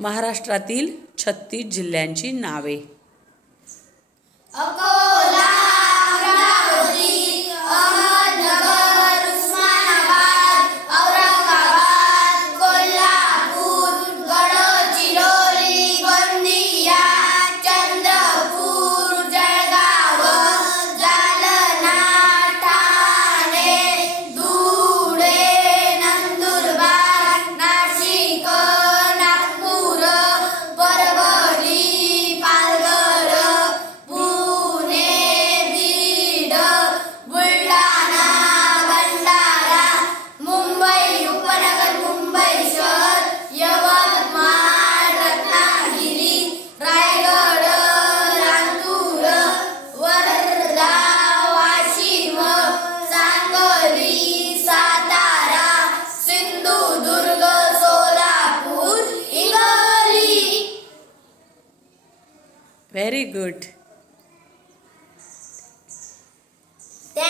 महाराष्ट्रातील छत्तीस जिल्ह्यांची नावे. Very good.